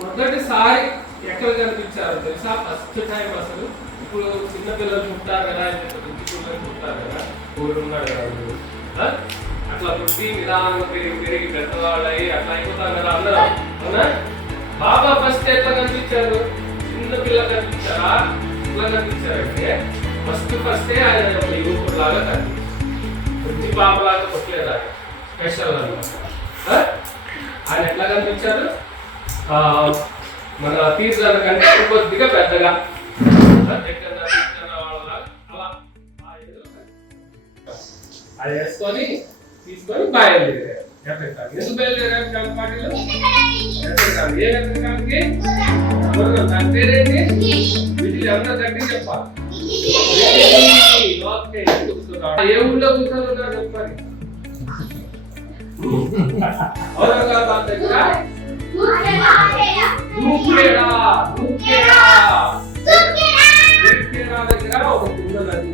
మొదటిసారి ఎక్కడ కనిపించారు తెలుసా? ఫస్ట్ టైం అసలు. ఇప్పుడు చిన్నపిల్లలు పుట్టారు కదా, పిల్లలు పుట్టారు కదా, ఊరున్నాడు కదా, అట్లా పుట్టి నిదానంగా పెరిగి పెద్దవాళ్ళు అయ్యి అట్లా అయిపోతారు కదా అందరూ, అవునా? బాబా ఫస్ట్ ఎట్లా కనిపించారు? చిన్న పిల్ల కనిపించారా? ఇట్లా కనిపించారంటే ఫస్టే ఆయన యువకుడు లాగా కనిపించారు. కొద్ది పాపలాగా కొట్టలేదు ఆయన, స్పెషల్ అనమాట. ఆయన ఎట్లా కనిపించారు? మన తీర్థాల కంటే కొద్దిగా పెద్దగా అది వేసుకొని తీసుకొని బయలుదేరారు. ఎందుకు బయలుదేరారు? పార్టీలో ఏ ఎక్కడికి? దాని పేరేంటి? వీటిని అందరూ గట్టి చెప్పాలి. ఏ ఊళ్ళో కూర్చోన్నారు చెప్పాలి. ఔరంగాబాద్ దగ్గర దగ్గర ఒక కుండ నది.